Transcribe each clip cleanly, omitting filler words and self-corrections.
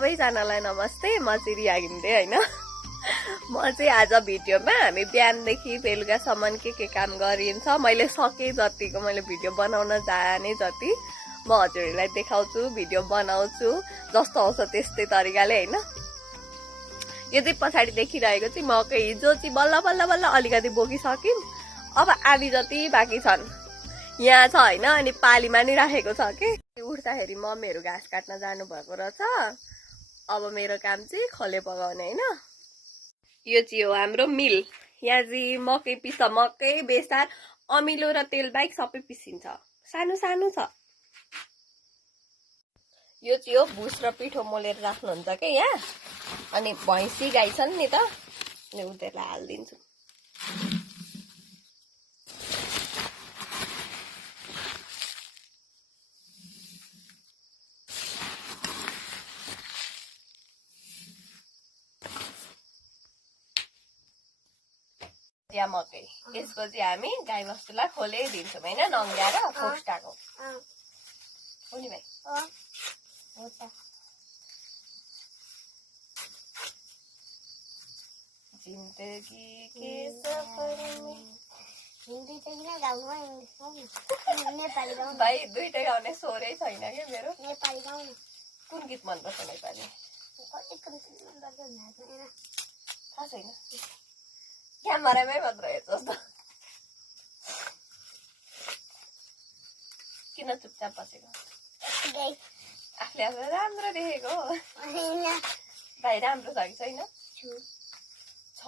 सबैजनालाई नमस्ते। म चाहिँ रिया घिमिरे हैन। म चाहिँ आज भिडियोमा हामी बिहानदेखि बेलुकासम्म के काम गरिन्छ मैले सके जतिको मैले भिडियो बनाउन जाने जति म हजुरहरुलाई देखाउँछु, भिडियो बनाउँछु जस्तो आउँछ त्यस्तै तरिकाले हैन। यो चाहिँ पछाडी देखिरहेको चाहिँ मकै हिजो चाहिँ बल्ल बल्ल बल्ल अलिकति बोकिसकिम। अब आधी जति बाँकी छन्। यहाँ छ हैन, अनि पालीमा नि राखेको छ के। उठ्दाखेरि मम्मीहरु घाँस काट्न जानु भएको रहेछ। अब मेरो काम चाहिँ खोले पकाउने हैन। यो चाहिँ हो हाम्रो मिल। यहाँ चाहिँ मकै पिस्छ, मकै, बेसार, अमिलो र तेल बाहेक सबै पिसिन्छ। सानो सानो छ। यो चाहिँ हो भुस र पिठो मोलेर राख्नुहुन्छ के यहाँ। अनि भैँसी गाई छन् नि त, अनि उनीहरुलाई हाल्दिन्छु। या मकै यसको चाहिँ हामी गाई बस्तुलाई खोले दिन्छौँ हैन, नङ्ग्याएर खोस्टाको। हो नि भाइ? हो त। जिन्दगी के सफर में हिन्दी चाहिँ किन गाउनु है, नेपाली गाउनु। भाइ दुईटै गाउने स्वरै छैन के मेरो। नेपाली गाउनु। कुन गीत मनपर्छ नेपाली? थाहा छैन, क्यामेरामै मात्र हेर्छस् त। किन चुपचाप बसेको? आफूले आफूलाई राम्रो देखेको। भाइ राम्रो छ कि छैन? छ।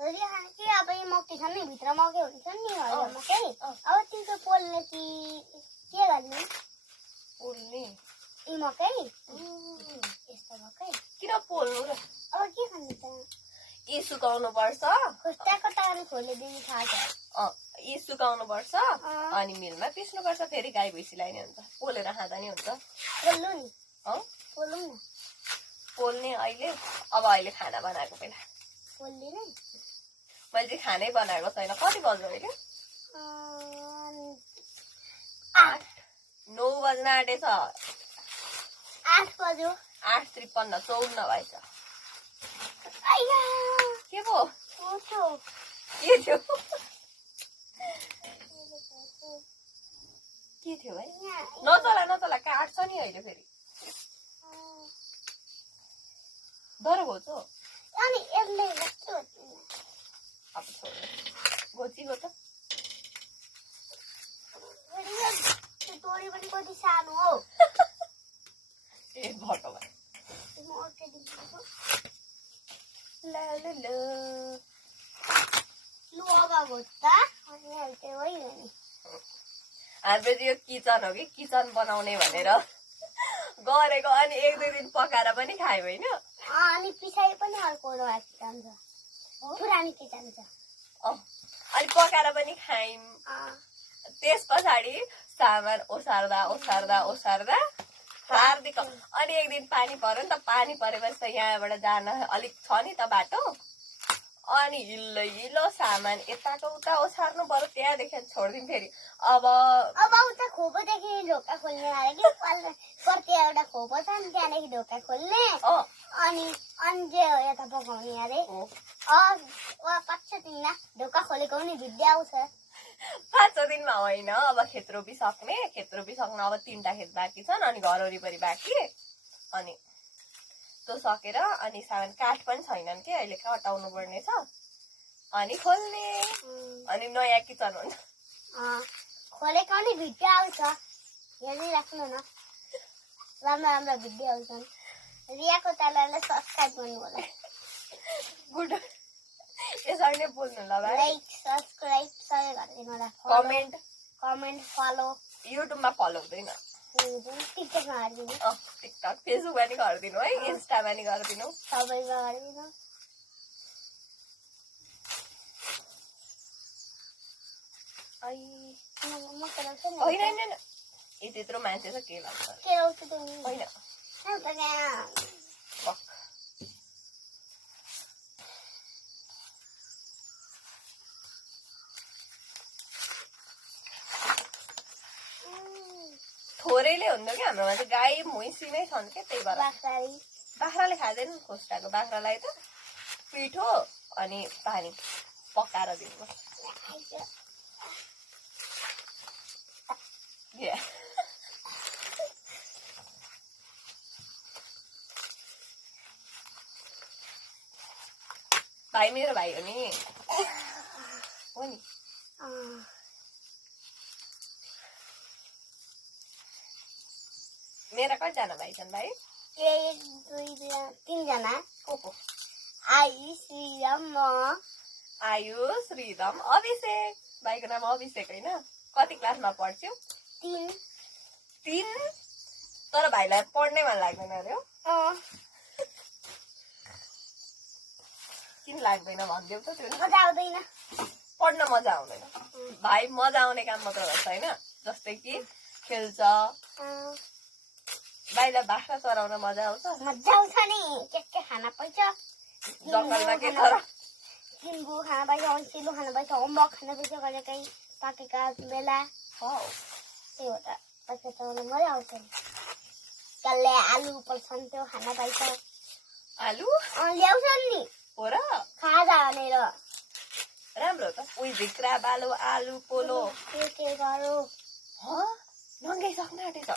अब यो मकै छ नि, भित्र मकै हुन्छ नि, मकै। अब तिम्रो पोल्ने कि के गर्ने? पोल्ने यी मकै, यस्तो मकै किन पोल्नु र? अब के खानु त? यी सुकाउनु पर्छ। खोस्टाको तार खोलिदिनु थाहा छ। यी सुकाउनु पर्छ अनि मिलमा पिस्नु पर्छ। फेरि गाई भैँसीलाई नै हुन्छ, पोलेर खाँदा नि हुन्छ। पोल्नु नि। पोल्नु न। पोल्ने अहिले खाना बनाएको बेला पोल्दिन। मैले चाहिँ खानै बनाएको छैन। कति बज्यो अहिले? 8 9 बज्न आँटेछ। 8 बज्यो। 8:53 54 भएछ। के पो? के थियो? के थियो भाइ? नचला काट्छ नि अहिले फेरि। डर घोचो। अनि यसले कस्तो अब छोड्नु। घोचीको त तोरी पनि कति सानो हो। ए भगवान। लु अब घोच्दा अनि हाल्दै होइन नि। हाम्रो चाहिँ यो किचन हो कि, किचन बनाउने भनेर गरेको। अनि 1-2 दिन पकाएर पनि खायो होइन। अनि पछाडि पनि अर्को किचन छ, पुरानो किचन छ। अनि पकाएर पनि खायौँ। त्यस पछाडि सामान ओसार्दा हार्दिक। अनि एक दिन पानी पर्यो नि त। पानी परेपछि त यहाँबाट जान अलिक छ नि त बाटो। अनि हिलो सामान यताको उता ओसार्नु पर्यो। त्यहाँदेखि छोडिदिउँ फेरि। अब उता खोपोदेखि ढोका खोल्ने अरे कि पर्ति एउटा खोपो छ नि, त्यहाँदेखि ढोका खोल्ने अनि चाहिँ यता पकाउने अरे। 5-6 दिनमा ढोका खोलेको पनि भिडियो आउँछ। 5 दिनमा होइन, अब खेत रोपिसक्ने। खेत रोपिसक्न अब 3टा खेत बाँकी छन्, अनि घर वरिपरि बाँकी। अनि त्यो सकेर अनि सामान काठ पनि छैनन् कि अहिले, कटाउनु पर्ने छ। अनि खोल्ने अनि नयाँ किचन हुन्छ। खोलेको पनि भिडियो आउँछ, हेरिराख्नु न। राम्रो भिडियो आउँछन्। रियाको च्यानललाई सब्सक्राइब गर्नु होला। गुड। यसरी नै बोल्नु ल भाइ। लाइक सब्सक्राइब सबै गरिदिनु होला। Comment follow. युट्युबमा फलो हुँदैन, टिकटकमा गरिदिनु। टिकटक फेसबुकमा नि गरिदिनु है, इन्स्टामा नि गरिदिनु, सबैमा गरिदिनु। होइन त्यत्रो मान्छे छ, के लाग्छ? के लाउँछ तिमी? होइन थोरै धेरैले हुन्थ्यो कि हाम्रोमा चाहिँ गाई भैँसी नै छन् क्या त्यही भएर बाख्राले खाँदैन खोस्टाको बाख्रालाई त पिठो अनि पानी पकाएर दिनुपर्छ भाइ मेरो भाइ हो नि मेरा कतिजना भाइ छन् भाइ 1 2 3 जना को आयुष श्रीराम म आयुष श्रीराम अभिषेक भाइको नाम अभिषेक होइन कति क्लासमा पढ्छौ 3 तर भाइलाई पढ्नै मन लाग्दैन अरे हो किन लाग्दैन भनिदेऊ त त्यो मजा आउँदैन पढ्न मजा आउँदैन भाइ मजा आउने काम मात्र गर्छ होइन जस्तै कि खेल्छ भाइलाई बाख्रा चराउन मजा आउँछ नि के खाना पाइन्छ जङ्गलमा के छ किन्बु खाना पाइन्छ अन्सिलो खाना पाइन्छ होमवर्क खाना पाइन्छ कहिले काहीँ पाकेका बेला त्यही हो त बाख्रा चराउन मजा आउँछ नि कसले आलु पर्छन् त्यो खाना पाइन्छ आलु ल्याउँछन् नि हो र खाजा भनेर राम्रो त उही भिक्रा बालो आलु पोलो के गरो नङ्गाइसक्न आँटेछ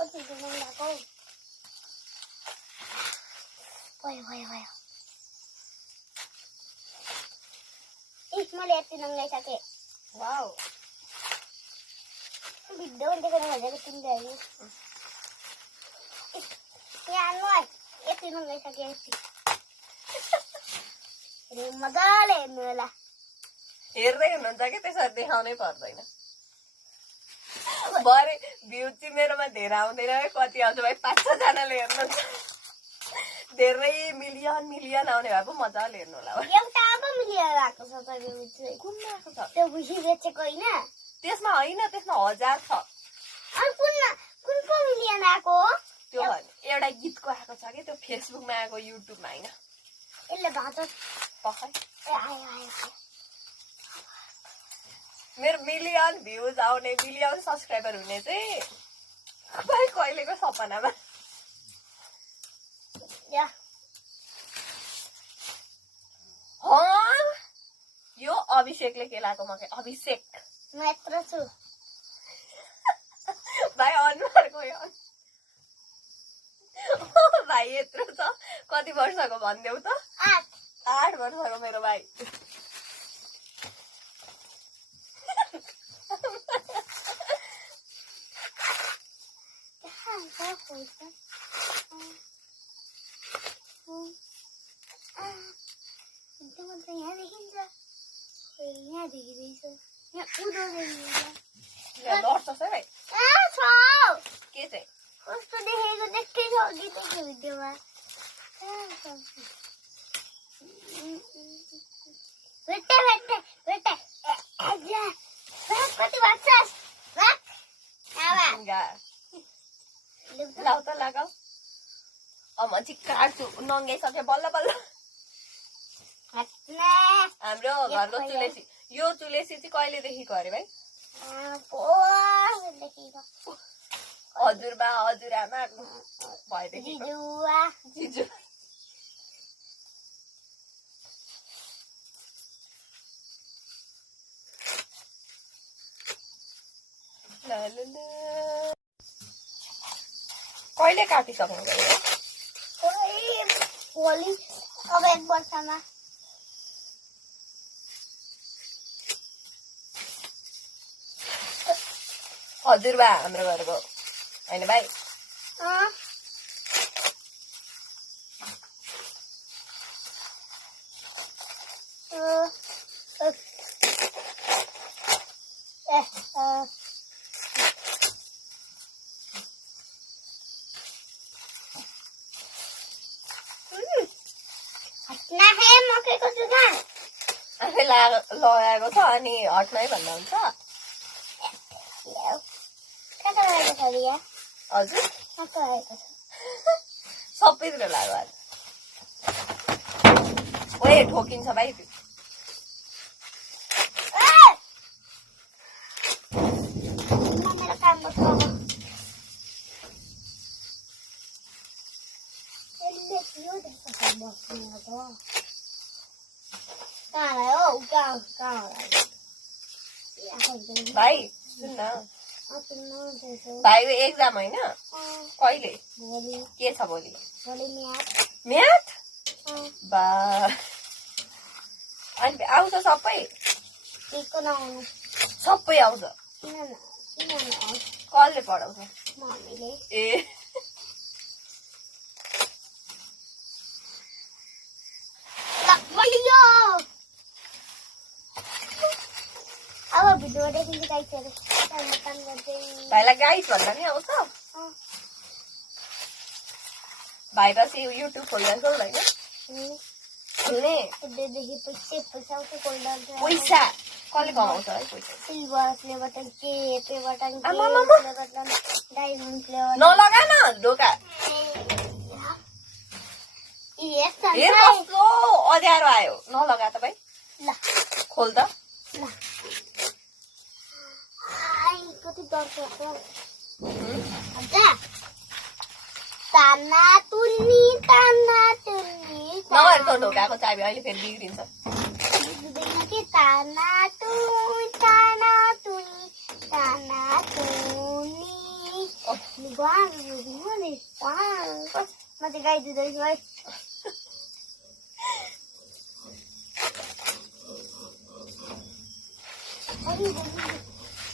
कति दिन लाग्यो भयो मैले यति नङ्गाइसकेँ वाउ भिडियो देखेर भनेको तिमीले होइन यहाँ यति नङ्गाइसकेँ यति मजाले हेर्नु होला हेर्दै हुनुहुन्छ कि त्यसरी देखाउनै पर्दैन भरे भ्यू चाहिँ मेरोमा धेरै आउँदैन है कति आउँछ भाइ 5-6 जनाले हेर्नुहुन्छ धेरै मिलियन आउने भए पो मजाले हेर्नु होला एउटा अब मिलियन आएको छ तपाईँ कुन आएको छ त्यो भुसी बेचेको होइन त्यसमा होइन त्यसमा 1000 छ अनि कुन को मिलियन आएको त्यो एउटा गीतको आएको छ कि त्यो फेसबुकमा आएको युट्युबमा होइन यसले भाँचो पखाइ आयो मेरो मिलियन भ्युज आउने मिलियन सब्सक्राइबर हुने चाहिँ भाइ कहिलेको सपनामा यो अभिषेकले केलाको मकै अभिषेक म यत्रो छु भाइ अनुहार गयो भाइ यत्रो छ कति वर्षको भनिदेऊ त 8 वर्षको मेरो भाइ यहाँ देखिन्छ यहाँ देखिँदैछ यहाँ उदो देखिँदैछ लड्छस् है भाइ के चाहिँ कस्तो देखेको देख्दै छ गीतको भिडियोमा भेट्टे कति भन्छस् लाउ त लगाऊ म चाहिँ काट्छु नङ्गाइसके बल्ल बल्ल हाम्रो घरको चुलेसी यो चुलेसी चाहिँ कहिलेदेखिको अरे भाइ हजुरबा हजुरआमा भएदेखि जिजु कहिले काटिसक्नु भयो भोलि अब 1 वर्षमा हजुरबा हाम्रो घरको होइन भाइ आफै लगाएको छ अनि हट्नै भन्दा हुन्छ हजुर सबैतिर लाग्यो ओए ठोकिन्छ भाइ भाइ सुन न भाइको एक्जाम होइन कहिले के छ भोलि म्याथ बा अनि आउँछ सबै सबै आउँछ कसले पढाउँछ ए अब भिडियो देखिन्छ गाइसहरु भाइलाई गाइस भन्दा नि आउँछ भाइ पछि युट्युब खोल्दा खोल्दैन खोल्ने पैसा कसले कमाउँछ है पैसा सिल्भर फ्लेभर के फ्लेभर डायमन्ड फ्लेभर नलगा न ढोका कस्तो अँध्यारो आयो नलगा त भाइ ल खोल त कति डर ताना तुन्नी नभएर त ढोकाको चाबी अहिले फेरि बिग्रिन्छ ताना तुनी म चाहिँ गाइदिँदैछु है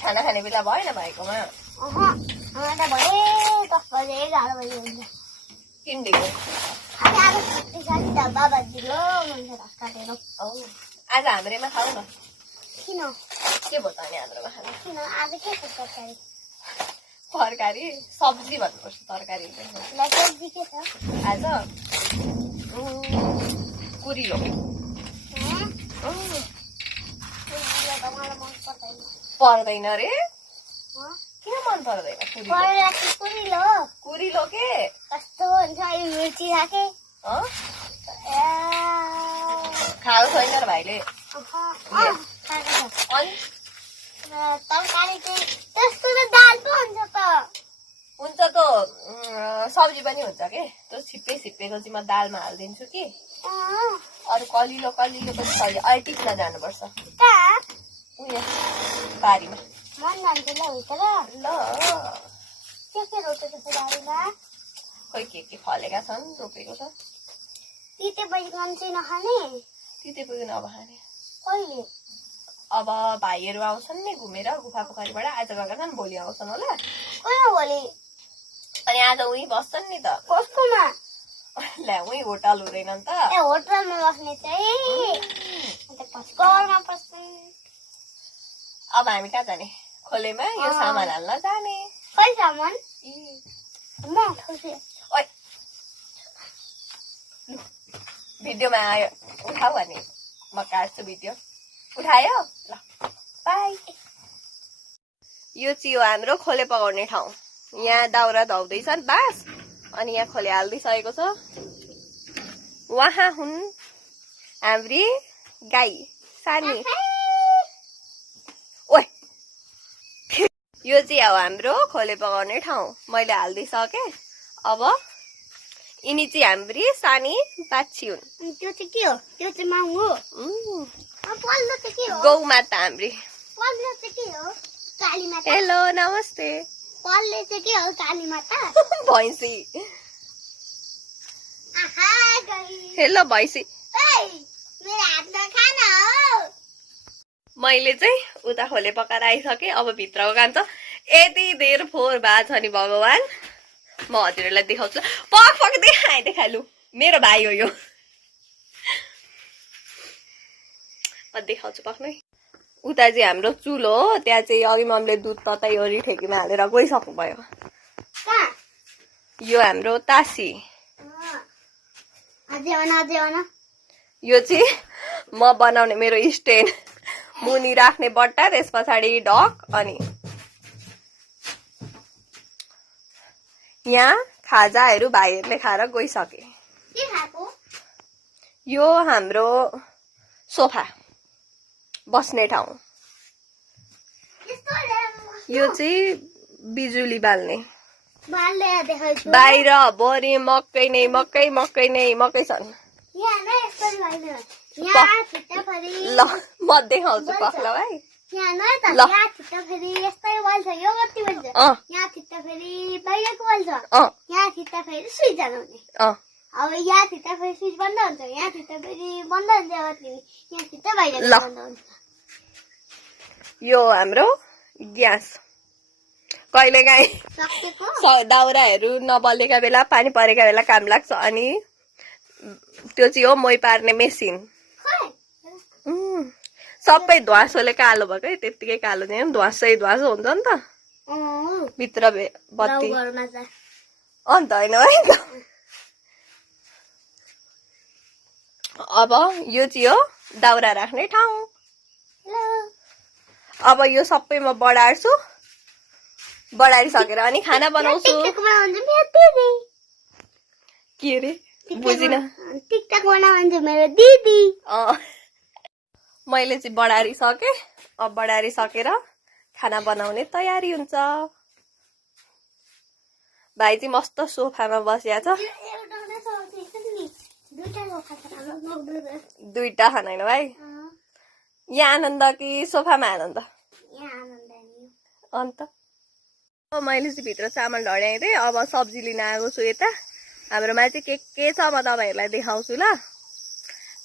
खाना खाने बेला भएन भाइकोमा भए 10 बजे 11 बजे हुन्छ किनिदिएको बाबा दिलो मान्छे घाँस काटेर आज हाम्रोमा खाऊ न किन के भयो त अनि हाम्रोमा खानु किन आज के छ तरकारी तरकारी सब्जी भन्नुपर्छ तरकारी सब्जी के छ आज कुरिलो पर्दैन रे किन मन पर्दैन कुरिलो कुरिलो के कस्तो हुन्छ मिर्ची राखे खाएको छैन र भाइले तरकारी चाहिँ त्यस्तो त दाल पो हुन्छ त हुन्छ त सब्जी पनि हुन्छ के त्यो छिप्पै छिप्पेको चाहिँ म दालमा हालिदिन्छु कि अरू कलिलो कलिलो पनि छ अहिले टिप्न जानुपर्छ उयो बारीमा मन जान्छ ल उता ल के रोपेको छ बारीमा खोइ के फलेका छन् रोपेको छ तिते बैगन चाहिँ नखाने तिते बैगन अब खाने कहिले अब भाइहरू आउँछन् नि घुमेर गुफा पोखरीबाट आज गएका छन् भोलि आउँछन् होला कहिले भोलि अनि आज उही बस्छन् नि त कस्तोमा ल्या उही होटल हुँदैन नि त ए होटलमा बस्ने चाहिँ अन्त घरमा बस्छन् अब हामी कहाँ जाने खोलेमा यो सामान हाल्न जाने खै सामान म खुसी ओइ भिडियोमा आयो उठाऊ भने म काट्छु भिडियो उठायो ल बाई यो चाहिँ हो हाम्रो खोले पकाउने ठाउँ यहाँ दाउरा धौदैछन् बास अनि यहाँ खोले हाल्दिसकेको छ वहाँ हुन् हाम्री गाई सानी ओइ यो चाहिँ हो हाम्रो खोले पकाउने ठाउँ मैले हाल्दिसके अब यिनी चाहिँ हाम्री सानी बाछी हुन् त्यो चाहिँ के हो त्यो चाहिँ माउ हो पल्लो चाहिँ के हो गौमाता हाम्री पल्लो चाहिँ के हो काली माता हेलो नमस्ते पल्ले चाहिँ के हो काली माता भैँसी आहा गई हेलो भैँसी मेरो हातमा खाना हो मैले चाहिँ उता खोले पकाएर आइसकेँ अब भित्रको काम छ यति देर फोहोर भएको छ नि भगवान म हजुरहरूलाई देखाउँछु पक पक देखालु मेरो भाइ हो यो म देखाउँछु पक्नै उता चाहिँ हाम्रो चुलो हो त्यहाँ चाहिँ अघि मम्मीले दुध तताई ओरी ठेकीमा हालेर गइसक्नु भयो यो हाम्रो तासी यो चाहिँ म बनाउने मेरो स्ट्यान्ड मुनि राख्ने बट्टा त्यस पछाडि ढक अनि यहाँ खाजाहरू भाइहरूले खाएर गइसके यो हाम्रो सोफा बस्ने ठाउँ यो चाहिँ बिजुली बाल्ने मैले देखाउँछु बाहिर भरि मकै नै मकै मकै नै मकै छन् यहाँ न यसरी होइन यहाँ छिट्टा फेरि ल म देखाउँछु पक्ला भाइ यहाँ न त ल। यहाँ छिट्टा फेरि यस्तै वाल छ यो कति वाल छ अँ यहाँ छिट्टा फेरि बाहिरको वाल छ अँ यहाँ छिट्टा फेरि स्विच हाल्ने अँ अब यहाँ छिट्टा फेरि स्विच बन्द हुन्छ यहाँ छिट्टा फेरि बन्द हुन्छ यहाँ छिट्टा बाहिर ल। बन्द हुन्छ यो हाम्रो ग्यास कहिलेकाहीँ सकेको दाउराहरू नबलेका बेला पानी परेका बेला काम लाग्छ अनि त्यो चाहिँ हो मोही पार्ने मेसिन खै सबै ध्वासोले कालो भएको है त्यत्तिकै कालो चाहिँ ध्वासै ध्वासो हुन्छ नि त भित्र बत्ती घरमा छ अन्त होइन है अब यो चाहिँ हो दाउरा राख्ने ठाउँ अब यो सबै म बढार्छु बढारिसकेर अनि खाना बनाउँछु के अरे बुझिन टिकटक बनाउँछ मेरो दिदी मैले चाहिँ बढारिसकेँ अब बढारिसकेर खाना बनाउने तयारी हुन्छ भाइ चाहिँ मस्त सोफामा बसिया छ दुईटा खाना होइन भाइ यहाँ आनन्द कि सोफामा आनन्द अन्त मैले चाहिँ भित्र चामल ढड्याएँ थिएँ अब सब्जी लिन आएको छु यता हाम्रोमा चाहिँ के छ म तपाईँहरूलाई देखाउँछु ल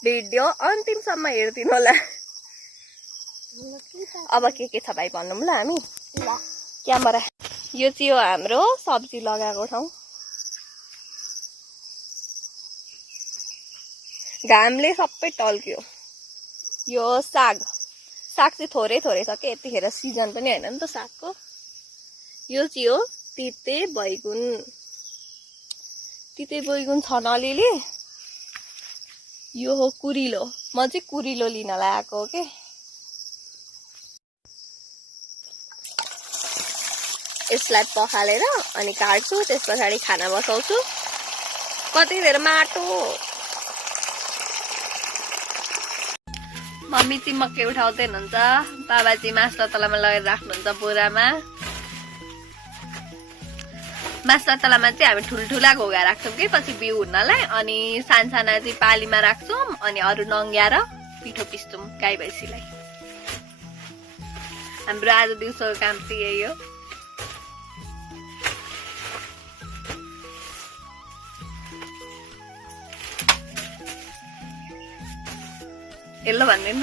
भिडियो अन्तिमसम्म हेरिदिनु होला अब के छ भाइ भनौँ ल हामी क्यामेरा यो चाहिँ हो हाम्रो सब्जी लगाएको ठाउँ घामले सबै टल्क्यो यो साग चाहिँ थोरै थोरै छ कि यतिखेर सिजन पनि होइन नि त सागको यो चाहिँ हो तिते बैगुन छ अलिअलि यो हो कुरिलो म चाहिँ कुरिलो लिन लागेको हो के यसलाई पखालेर अनि काट्छु त्यस पछाडि खाना बसाउँछु कति धेरै माटो मम्मी चाहिँ मकै उठाउँदै हुनुहुन्छ बाबा चाहिँ मासु तलामा लगेर राख्नुहुन्छ बोरामा मासु तलामा चाहिँ हामी ठुल्ठुला घोगा राख्छौँ कि पछि बिउ हुनलाई अनि सानसाना चाहिँ पालीमा राख्छौँ अनि अरू नङ्ग्याएर पिठो पिस्छौँ गाई भैँसीलाई हाम्रो आज दिउँसोको काम चाहिँ यही हो यसो भन्दैन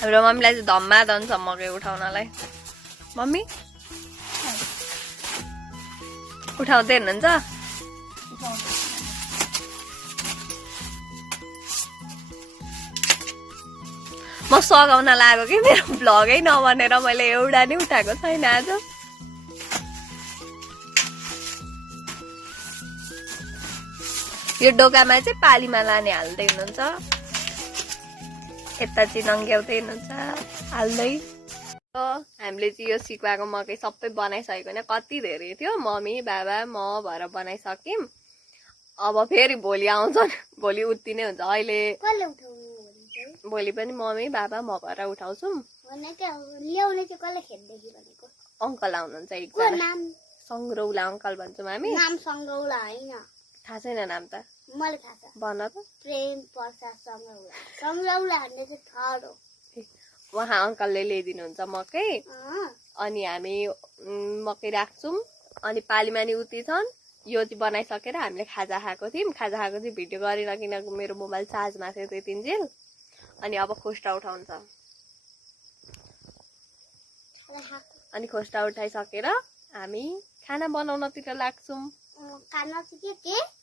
हाम्रो मम्मीलाई चाहिँ धम्मा दन्छ मकै उठाउनलाई मम्मी उठाउँदै हुनुहुन्छ म सघाउन लागेको कि मेरो भ्लगै नबनेर मैले एउटा नि उठाएको छैन आज यो डोकामा चाहिँ पालीमा लाने हाल्दै हुनुहुन्छ यता चाहिँ नङ्ग्याउँदै हुनुहुन्छ हाल्दै हामीले चाहिँ यो सिकुवाको मकै सबै बनाइसकेको होइन कति धेरै थियो मम्मी बाबा म भएर बनाइसक्यौँ अब फेरि भोलि आउँछन् भोलि उति नै हुन्छ अहिले भोलि पनि मम्मी बाबा म भएर उठाउँछौँ अङ्कल आउनुहुन्छ एकजना सङ्ग्रौला अङ्कल भन्छौँ हामी थाहा छैन नाम त मलाई थाहा छ भन त प्रेम प्रसाद सङ्ग्रौला भन्ने चाहिँ थर्ड हो उहाँ अङ्कलले ल्याइदिनुहुन्छ मकै अनि हामी मकै राख्छौँ अनि पालीमा नि उति छन् यो चाहिँ बनाइसकेर हामीले खाजा खाएको थियौँ खाजा खाएको चाहिँ भिडियो गरिन किन मेरो मोबाइल चार्जमा थियो त्यही दिनजेल अनि अब खोस्टा उठाउँछ अनि खोस्टा उठाइसकेर हामी खाना बनाउनतिर लाग्छौँ खाना चाहिँ के